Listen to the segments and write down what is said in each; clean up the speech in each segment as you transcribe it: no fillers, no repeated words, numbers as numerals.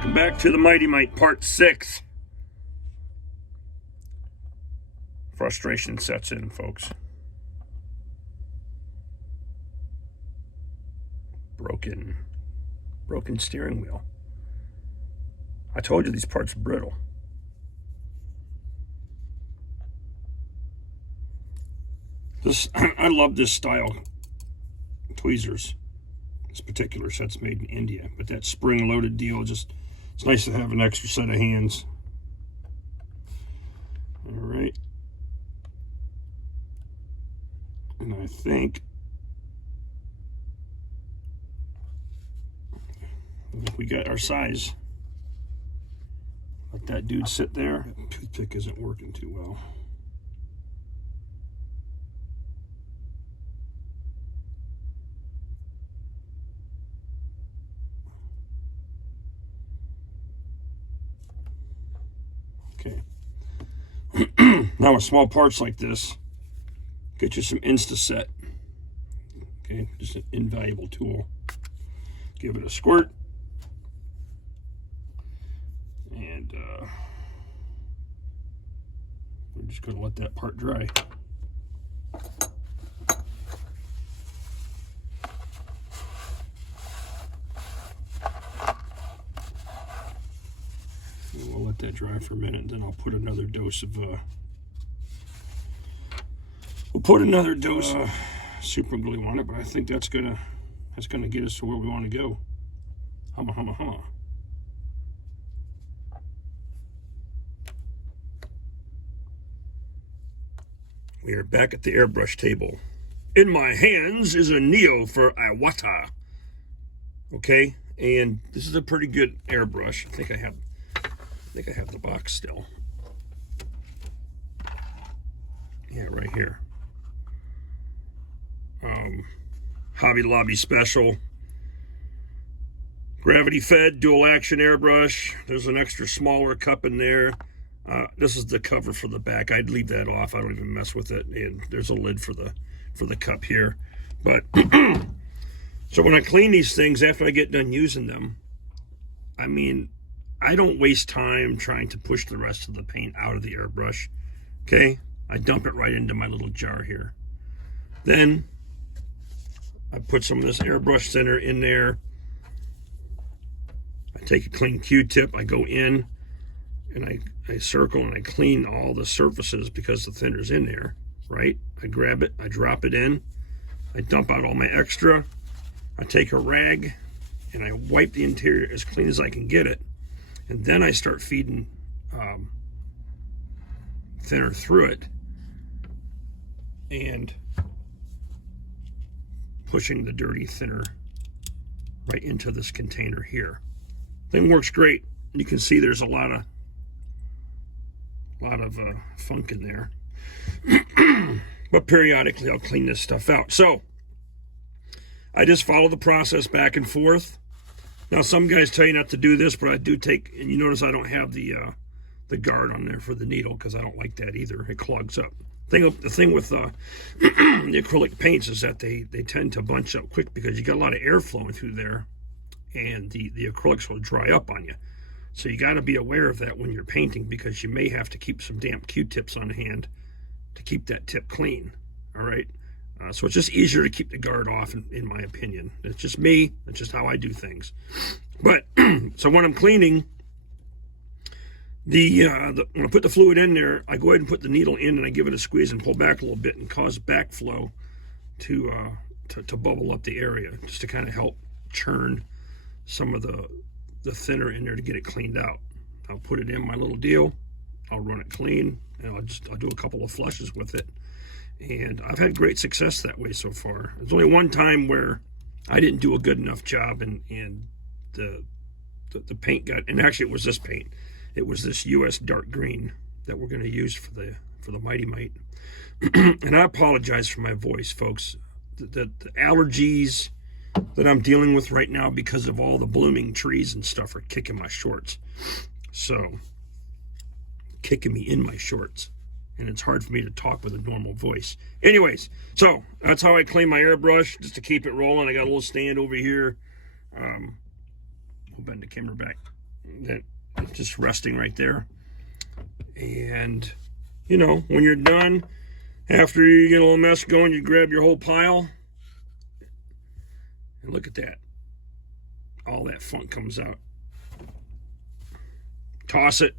Welcome back to the Mighty Mite Part 6. Frustration sets in, folks. Broken steering wheel. I told you these parts are brittle. I love this style tweezers. This particular set's made in India, but that spring-loaded deal, it's nice to have an extra set of hands. All right. And I think we got our size. Let that dude sit there. That toothpick isn't working too well. Okay. Now with small parts like this, get you some Insta-Set. Okay, just an invaluable tool. Give it a squirt. And we're just going to let that part dry. And we'll let that dry for a minute, and then I'll put another dose of super glue on it, but I think that's gonna get us to where we want to go. Humma, humma, humma. We are back at the airbrush table. In my hands is a Neo for Iwata. Okay, and this is a pretty good airbrush. I think I have the box still. Yeah, right here. Hobby Lobby special. Gravity fed dual action airbrush. There's an extra smaller cup in there. This is the cover for the back. I'd leave that off. I don't even mess with it. And there's a lid for the cup here. But so when I clean these things after I get done using them, I mean, I don't waste time trying to push the rest of the paint out of the airbrush. Okay? I dump it right into my little jar here. Then I put some of this airbrush thinner in there. I take a clean Q-tip, I go in, and I circle and I clean all the surfaces because the thinner's in there, right? I grab it, I drop it in, I dump out all my extra, I take a rag, and I wipe the interior as clean as I can get it, and then I start feeding thinner through it, and pushing the dirty thinner right into this container here. Thing works great. You can see there's a lot of funk in there. But periodically I'll clean this stuff out. So I just follow the process back and forth. Now some guys tell you not to do this, but I do take, and you notice I don't have the guard on there for the needle because I don't like that either. It clogs up. The thing with the acrylic paints is that they tend to bunch up quick because you got a lot of air flowing through there, and the acrylics will dry up on you. So you got to be aware of that when you're painting, because you may have to keep some damp Q-tips on hand to keep that tip clean. All right. So it's just easier to keep the guard off, in my opinion. It's just me. It's just how I do things. But so when I'm cleaning, when I put the fluid in there, I go ahead and put the needle in and I give it a squeeze and pull back a little bit and cause backflow to bubble up the area, just to kind of help churn some of the thinner in there to get it cleaned out. I'll put it in my little deal, I'll run it clean, and I'll do a couple of flushes with it. And I've had great success that way so far. There's only one time where I didn't do a good enough job, and the paint got, and actually it was this paint. It was this US dark green that we're going to use for the Mighty Mite. And I apologize for my voice, folks. The allergies that I'm dealing with right now because of all the blooming trees and stuff are kicking my shorts. So, kicking me in my shorts. And it's hard for me to talk with a normal voice. Anyways, so that's how I clean my airbrush, just to keep it rolling. I got a little stand over here. We'll bend the camera back. that it's just resting right there. And, you know, when you're done, after you get a little mess going, you grab your whole pile. And look at that. All that funk comes out. Toss it.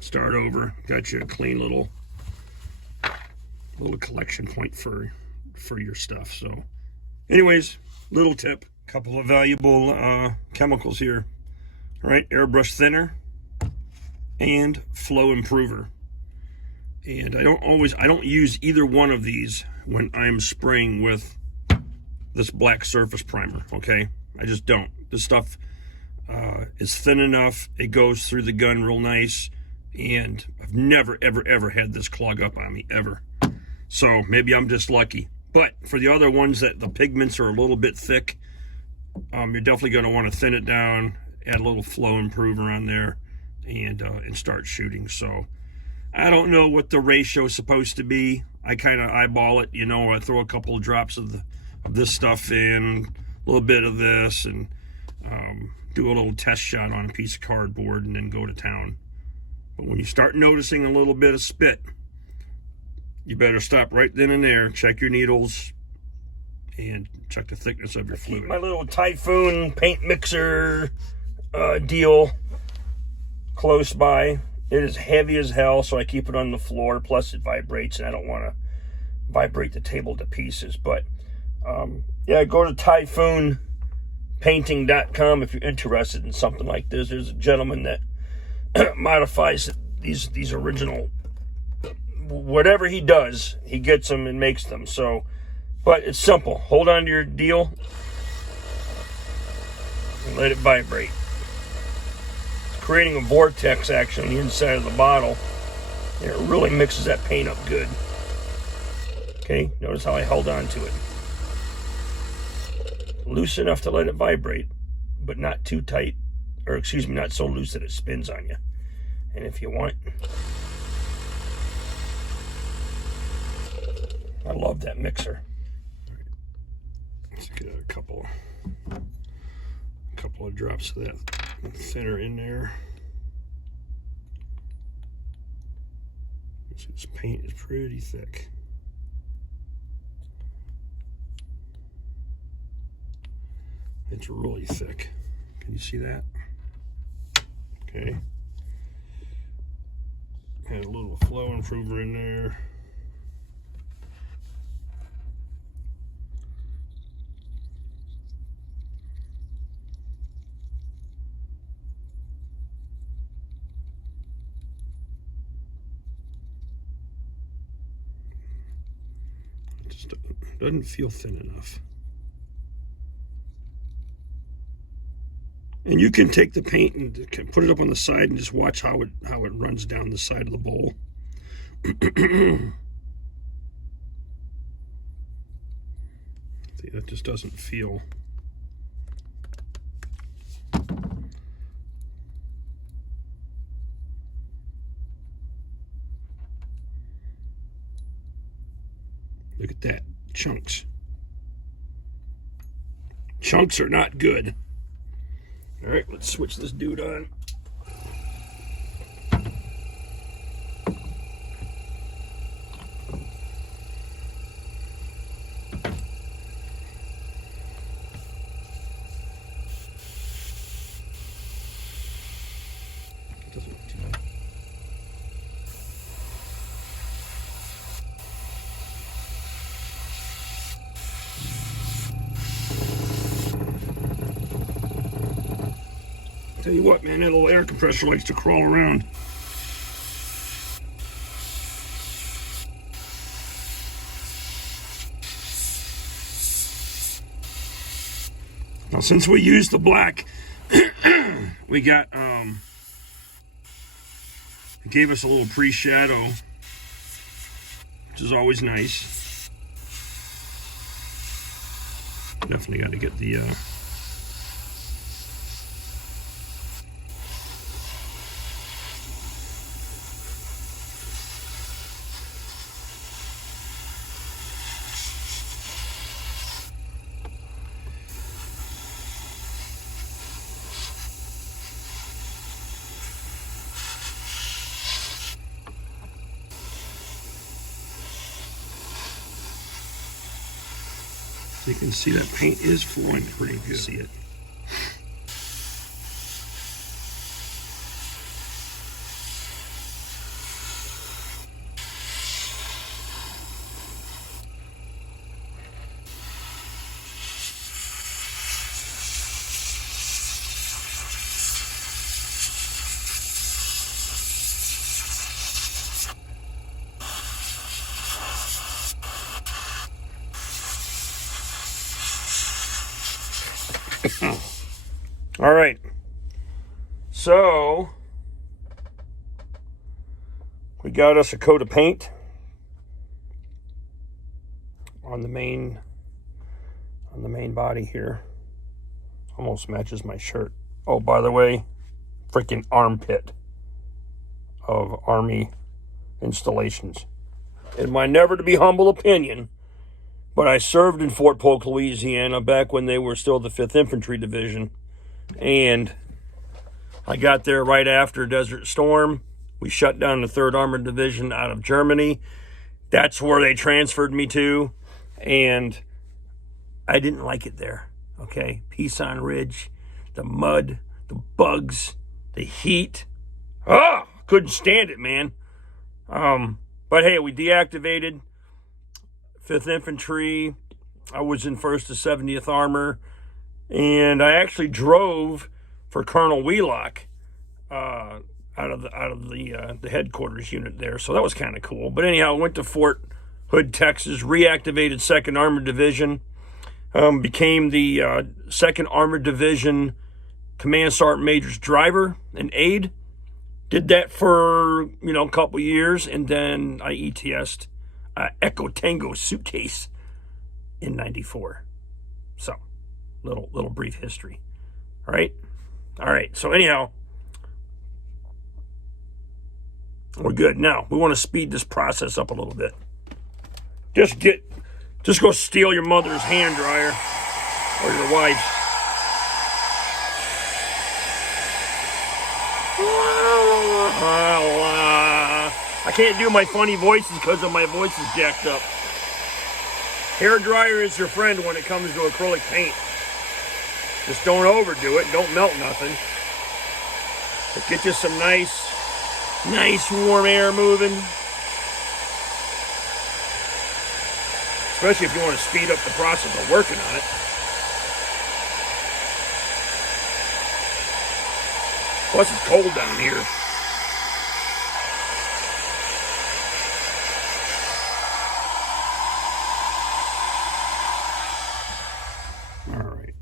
Start over. Got you a clean little collection point for your stuff. So anyways, little tip. Couple of valuable chemicals here. All right, airbrush thinner and flow improver. And I don't use either one of these when I'm spraying with this black surface primer, okay? I just don't. This stuff is thin enough. It goes through the gun real nice. And I've never, ever, ever had this clog up on me, ever. So maybe I'm just lucky. But for the other ones that the pigments are a little bit thick, you're definitely going to want to thin it down, add a little flow improver on there, and start shooting. So I don't know what the ratio is supposed to be. I kind of eyeball it, you know. I throw a couple of drops of this stuff in, a little bit of this, and do a little test shot on a piece of cardboard, and then go to town. But when you start noticing a little bit of spit, you better stop right then and there, check your needles, and check the thickness of your fluid. My little Typhoon paint mixer deal close by. It is heavy as hell, so I keep it on the floor. Plus, it vibrates, and I don't want to vibrate the table to pieces. But, yeah, go to typhoonpainting.com if you're interested in something like this. There's a gentleman that modifies these original, whatever he does, he gets them and makes them. So, but it's simple. Hold on to your deal and let it vibrate. It's creating a vortex action on the inside of the bottle, and it really mixes that paint up good. Okay, notice how I held on to it. Loose enough to let it vibrate, but not too tight, or excuse me, not so loose that it spins on you. And if you want, I love that mixer. Let's get a couple of drops of that thinner in there. See, this paint is pretty thick. It's really thick. Can you see that? Okay. Add a little flow improver in there. It just doesn't feel thin enough. And you can take the paint and put it up on the side and just watch how it runs down the side of the bowl. See, that just doesn't feel. Look at that, chunks. Chunks are not good. All right, let's switch this dude on. It doesn't look too bad. Tell you what, man, that little air compressor likes to crawl around. Now, since we used the black, we got, it gave us a little pre-shadow, which is always nice. Definitely got to get the, You can see that paint is flowing pretty good. See it. All right, so we got us a coat of paint on the main body here. Almost matches my shirt. Oh, by the way, freaking armpit of Army installations. In my never to be humble opinion, but I served in Fort Polk, Louisiana back when they were still the 5th Infantry Division. And I got there right after Desert Storm. We shut down the 3rd Armored Division out of Germany. That's where they transferred me to. And I didn't like it there, okay? Peason Ridge, the mud, the bugs, the heat. Couldn't stand it, man. But hey, we deactivated 5th Infantry. I was in 1st to 70th Armor. And I actually drove for Colonel Wheelock out of the headquarters unit there. So that was kind of cool. But anyhow, I went to Fort Hood, Texas, reactivated 2nd Armored Division, became the 2nd Armored Division Command Sergeant Major's driver and aide. Did that for, a couple years, and then I ETS'd Echo Tango suitcase in 94. So, little brief history. All right. So anyhow, we're good. Now, we want to speed this process up a little bit. Just go steal your mother's hand dryer or your wife's. I can't do my funny voices because of my voice is jacked up. Hair dryer is your friend when it comes to acrylic paint. Just don't overdo it. Don't melt nothing. But get you some nice warm air moving. Especially if you want to speed up the process of working on it. Plus it's cold down here. All right.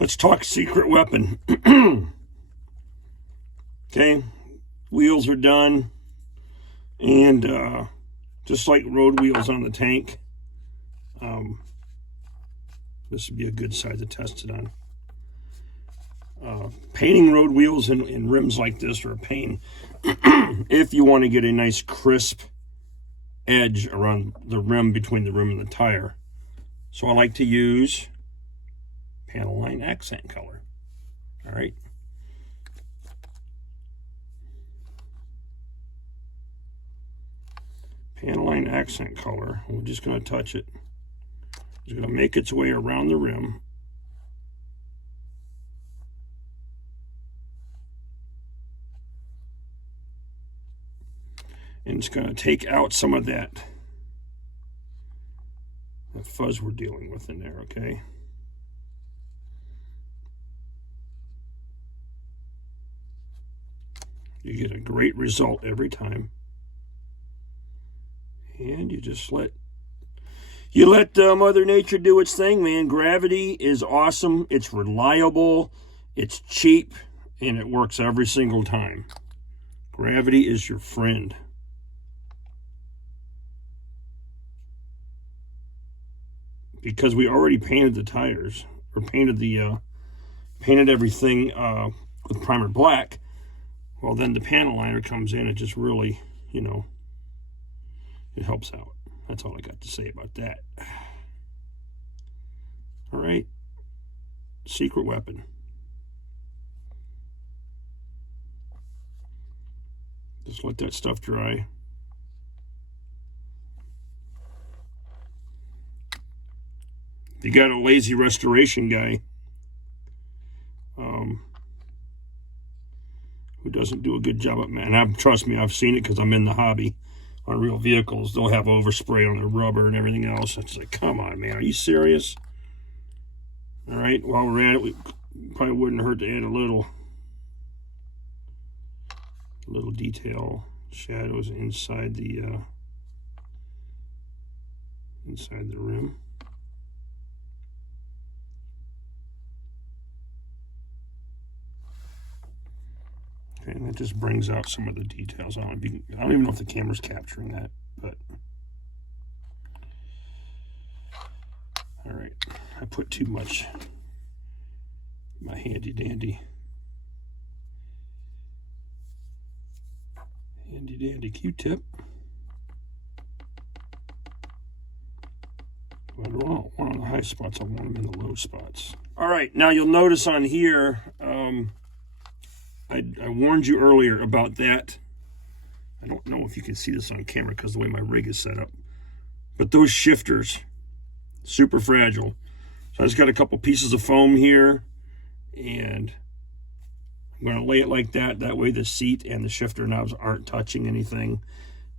Let's talk secret weapon. Okay. Wheels are done. And just like road wheels on the tank, this would be a good side to test it on. Painting road wheels and rims like this are a pain if you want to get a nice crisp edge around the rim, between the rim and the tire. So I like to use panel line accent color. All right. Panel line accent color. We're just going to touch it. It's going to make its way around the rim. And it's going to take out some of that fuzz we're dealing with in there, okay? You get a great result every time. And you just let Mother Nature do its thing, man. Gravity is awesome. It's reliable. It's cheap. And it works every single time. Gravity is your friend. Because we already painted the tires, or painted everything with primer black. Well, then the panel liner comes in. It just really, it helps out. That's all I got to say about that. All right. Secret weapon. Just let that stuff dry. if you got a lazy restoration guy who doesn't do a good job at, and trust me, I've seen it because I'm in the hobby on real vehicles. They'll have overspray on their rubber and everything else. It's like, come on, man, are you serious? All right, while we're at it, we probably wouldn't hurt to add a little detail, shadows inside the rim. Okay, and that just brings out some of the details. I don't even know if the camera's capturing that, but all right. I put too much in my handy dandy Q-tip. I don't want on the high spots, I want them in the low spots. All right, now you'll notice on here, I warned you earlier about that. I don't know if you can see this on camera because the way my rig is set up, but those shifters, super fragile. So I just got a couple pieces of foam here, and I'm going to lay it like that. That way the seat and the shifter knobs aren't touching anything,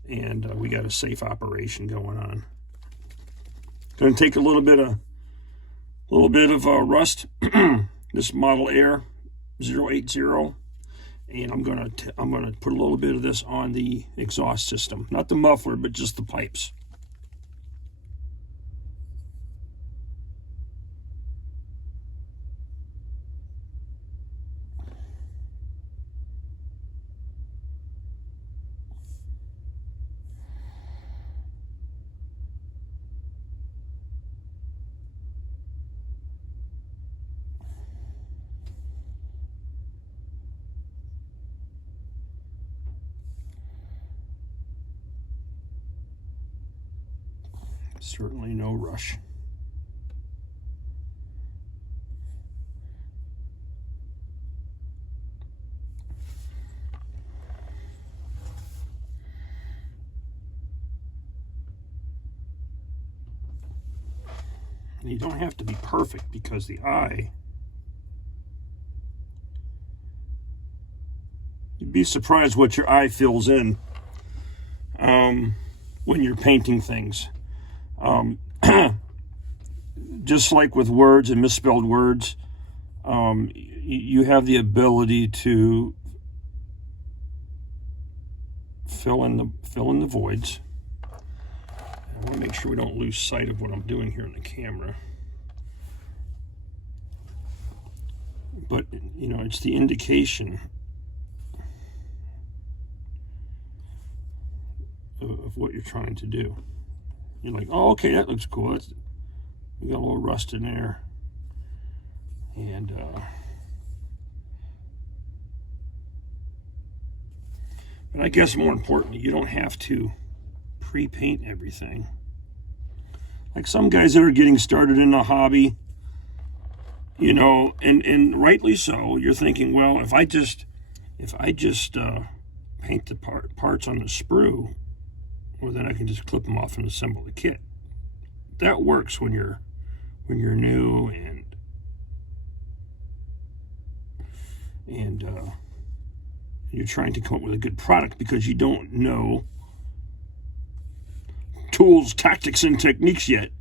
and we got a safe operation going on. Going to take a little bit of rust, this Model Air 080. And I'm gonna put a little bit of this on the exhaust system, not the muffler, but just the pipes. Certainly no rush. And you don't have to be perfect because the eye, you'd be surprised what your eye fills in when you're painting things. Just like with words and misspelled words, you have the ability to fill in the voids. I want to make sure we don't lose sight of what I'm doing here in the camera. But, you know, it's the indication of what you're trying to do. You're like, oh, okay, that looks cool. We got a little rust in there. And but I guess more importantly, you don't have to pre-paint everything. Like some guys that are getting started in a hobby, you know, and rightly so, you're thinking, well, if I just paint the parts on the sprue, well, then I can just clip them off and assemble the kit. That works when you're new and you're trying to come up with a good product because you don't know tools, tactics, and techniques yet.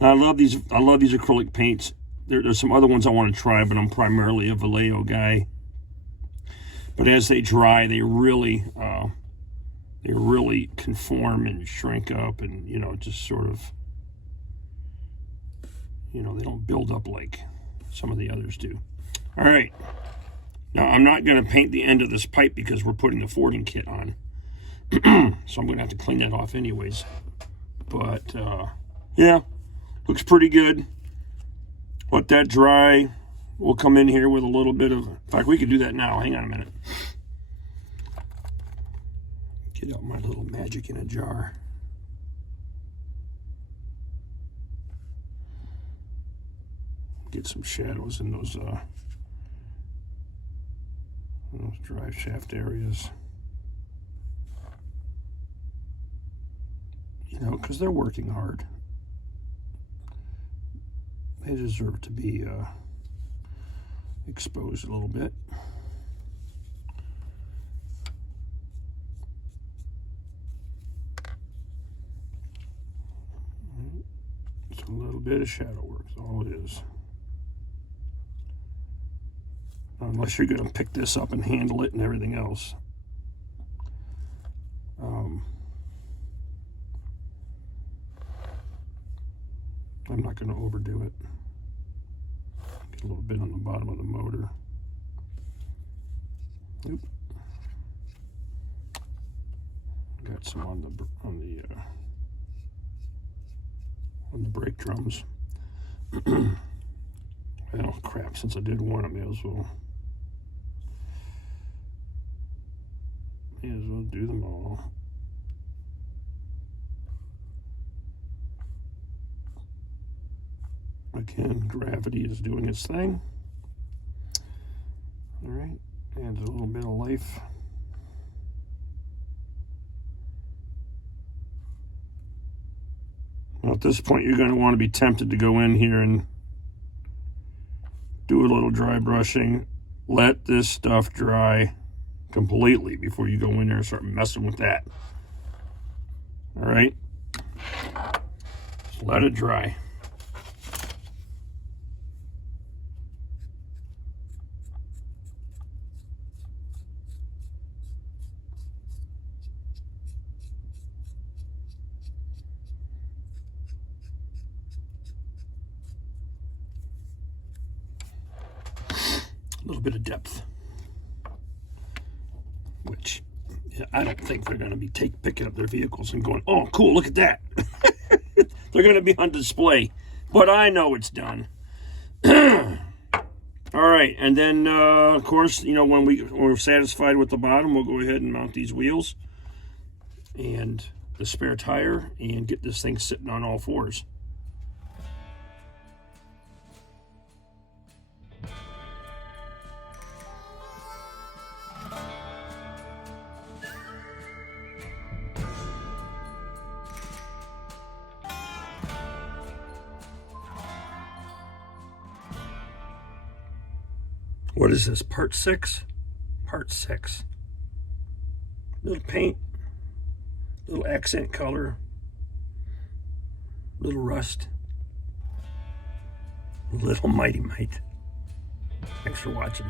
Now, I love these acrylic paints. There's some other ones I want to try, but I'm primarily a Vallejo guy. But as they dry, they really conform and shrink up, and you know, just sort of, you know, they don't build up like some of the others do. All right, now I'm not going to paint the end of this pipe because we're putting the fording kit on, so I'm going to have to clean that off anyways. But yeah, looks pretty good. Let that dry. We'll come in here with a little bit of, in fact, we could do that now. Hang on a minute. Get out my little magic in a jar. Get some shadows in those drive shaft areas. You know, because they're working hard. They deserve to be exposed a little bit. It's a little bit of shadow work, that's all it is. Unless you're going to pick this up and handle it and everything else. I'm not going to overdo it. Get a little bit on the bottom of the motor. Oop. Got some on the brake drums. Oh crap! Since I did one, I may as well do them all. Again, gravity is doing its thing. All right, adds a little bit of life. Now at this point, you're going to want to be tempted to go in here and do a little dry brushing. Let this stuff dry completely before you go in there and start messing with that. All right, just let it dry. A little bit of depth, which I don't think they're going to be picking up their vehicles and going, oh, cool, look at that. They're going to be on display, but I know it's done. All right, and then, of course, you know, when we're satisfied with the bottom, we'll go ahead and mount these wheels and the spare tire and get this thing sitting on all fours. What is this, part 6? Part 6. Little paint, little accent color, little rust, little Mite. Thanks for watching.